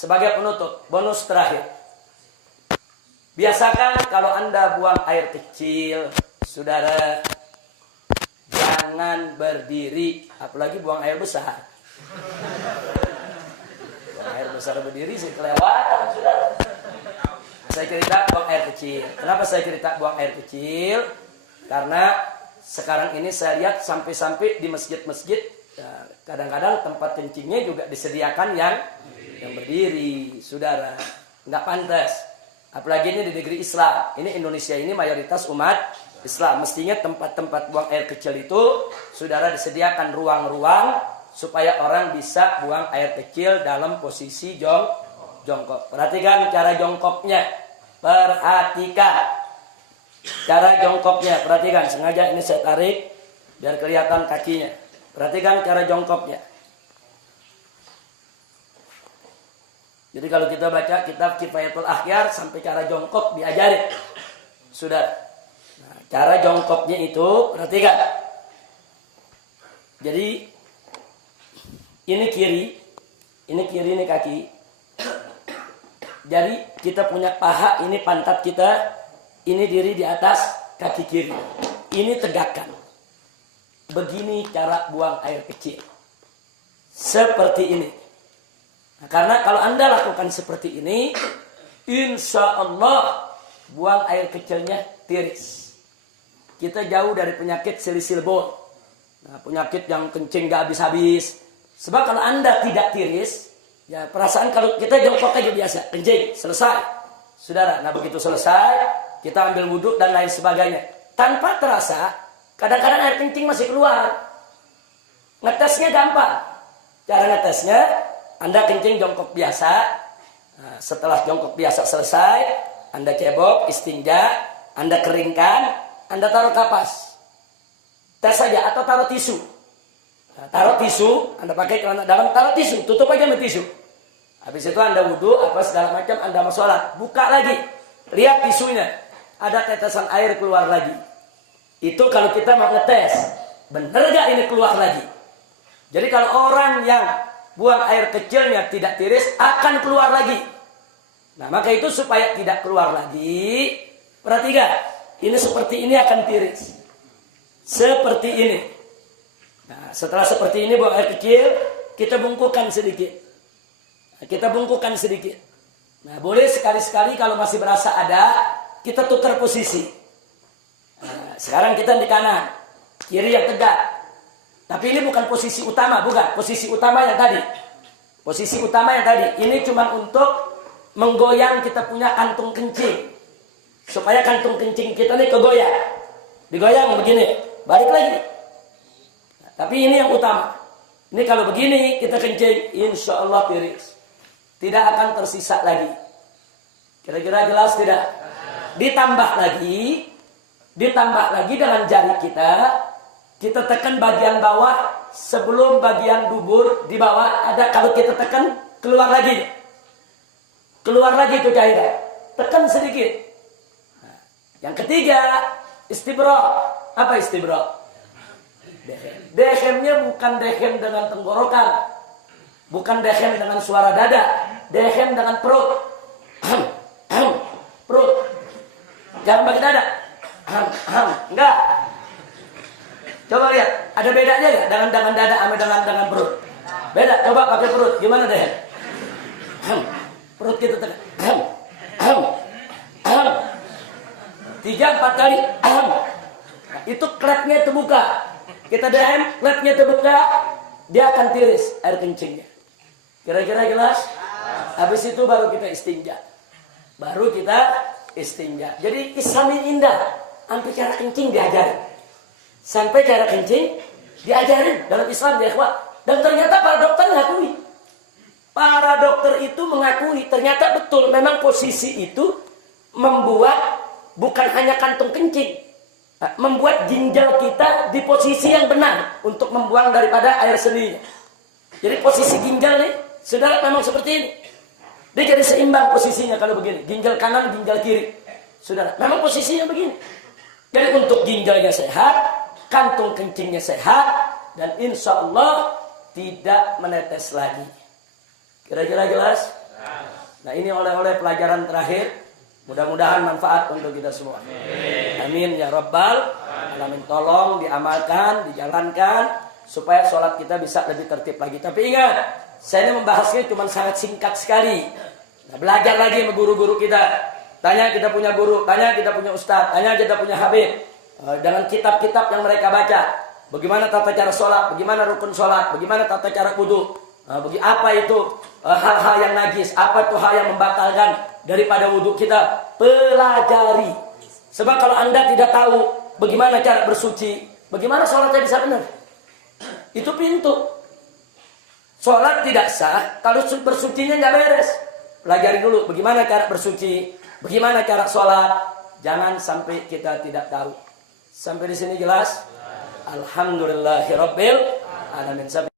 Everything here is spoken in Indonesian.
sebagai penutup, bonus terakhir. Biasakan kalau Anda buang air kecil, saudara, jangan berdiri, apalagi buang air besar. Buang air besar berdiri sih kelewatan, saudara. Saya cerita buang air kecil. Kenapa saya cerita buang air kecil? Karena sekarang ini saya lihat sampai-sampai di masjid-masjid, kadang-kadang tempat kencingnya juga disediakan yang berdiri, saudara. Nggak pantas. Apalagi ini di negeri Islam. Ini Indonesia ini mayoritas umat Islam. Mestinya tempat-tempat buang air kecil itu, saudara, disediakan ruang-ruang supaya orang bisa buang air kecil dalam posisi jongkok. Perhatikan cara jongkoknya. Perhatikan cara jongkoknya. Perhatikan, sengaja ini saya tarik biar kelihatan kakinya. Perhatikan cara jongkoknya. Jadi kalau kita baca kitab Kifayatul Akhyar sampai cara jongkok diajarin. Sudah. Nah, cara jongkoknya itu perhatikan. Jadi ini kiri, ini kaki. Jadi kita punya paha, ini pantat kita, ini diri di atas kaki kiri. Ini tegakkan. Begini cara buang air kecil. Seperti ini. Nah, karena kalau Anda lakukan seperti ini, insya Allah buang air kecilnya tiris. Kita jauh dari penyakit silisil bol. Nah, penyakit yang kencing gak habis-habis. Sebab kalau Anda tidak tiris, ya perasaan kalau kita jongkok aja biasa, kencing, selesai. Saudara, nah begitu selesai, kita ambil wudhu dan lain sebagainya. Tanpa terasa, kadang-kadang air kencing masih keluar. Ngetesnya gampang. Cara ngetesnya, Anda kencing jongkok biasa. Nah, setelah jongkok biasa selesai, Anda cebok, istinja, Anda keringkan, Anda taruh kapas. Tes saja atau taruh tisu. Nah, taruh tisu, Anda pakai celana dalam, taruh tisu, tutup aja sama tisu. Habis itu Anda wudhu, apa segala macam, Anda mau sholat. Buka lagi, lihat tisunya. Ada tetesan air keluar lagi. Itu kalau kita mau ngetes, bener gak ini keluar lagi? Jadi kalau orang yang buang air kecilnya tidak tiris, akan keluar lagi. Nah, maka itu supaya tidak keluar lagi, perhatikan, ini seperti ini akan tiris. Seperti ini. Nah, setelah seperti ini buang air kecil, kita bungkukan sedikit. Nah, kita bungkukan sedikit. Nah, boleh sekali-sekali kalau masih berasa ada, kita tukar posisi. Nah, sekarang kita di kanan, kiri yang tegak. Tapi ini bukan posisi utama, bukan. Posisi utama yang tadi. Posisi utama yang tadi. Ini cuma untuk menggoyang kita punya kantung kencing. Supaya kantung kencing kita ini kegoyang. Digoyang begini. Balik lagi. Nah, tapi ini yang utama. Ini kalau begini kita kencing, insya Allah tiris. Tidak akan tersisa lagi. Kira-kira jelas tidak? Ditambah lagi dengan jari kita tekan bagian bawah sebelum bagian dubur di bawah ada, kalau kita tekan keluar lagi itu cairan, tekan sedikit. Nah, yang ketiga istibra. Apa istibra? Dehem-nya bukan dehem dengan tenggorokan, bukan dehem dengan suara dada, dehem dengan perut. Perut, jangan pakai dada. Enggak. Coba lihat, ada bedanya ya dengan dada sama dengan perut? Beda, coba pakai perut, gimana deh? Perut kita tekan. 3-4 kali. Itu klepnya terbuka. Kita dehem, klepnya terbuka, dia akan tiris air kencingnya. Kira-kira jelas? Habis itu baru kita istinja. Jadi Islam ini indah. Sampai cara kencing diajarin. Sampai cara kencing diajarin dalam Islam, ya ikhwah. Dan ternyata para dokter mengakui. Para dokter itu mengakui ternyata betul memang posisi itu membuat bukan hanya kantung kencing, membuat ginjal kita di posisi yang benar untuk membuang daripada air seninya. Jadi posisi ginjal nih, saudara, memang seperti ini. Dia jadi seimbang posisinya kalau begini. Ginjal kanan, ginjal kiri. Saudara, memang posisinya begini. Jadi untuk ginjalnya sehat, kantung kencingnya sehat, dan insya Allah tidak menetes lagi. Kira-kira jelas? Nah, ini oleh-oleh pelajaran terakhir. Mudah-mudahan manfaat untuk kita semua. Amin ya rabbal alamin. Tolong diamalkan, dijalankan supaya sholat kita bisa lebih tertib lagi. Tapi ingat, saya ini membahasnya cuma sangat singkat sekali. Nah, belajar lagi sama guru-guru kita. Tanya kita punya guru, tanya kita punya ustadz, tanya kita punya habib. Dengan kitab-kitab yang mereka baca. Bagaimana tata cara sholat, bagaimana rukun sholat, bagaimana tata cara wudu. Apa itu hal-hal yang najis, apa itu hal yang membatalkan daripada wudu kita. Pelajari. Sebab kalau Anda tidak tahu bagaimana cara bersuci, bagaimana sholatnya bisa benar? Itu pintu. Sholat tidak sah kalau bersucinya nggak beres. Pelajari dulu bagaimana cara bersuci, bagaimana cara sholat. Jangan sampai kita tidak tahu. Sampai di sini jelas? Alhamdulillahirabbil alamin.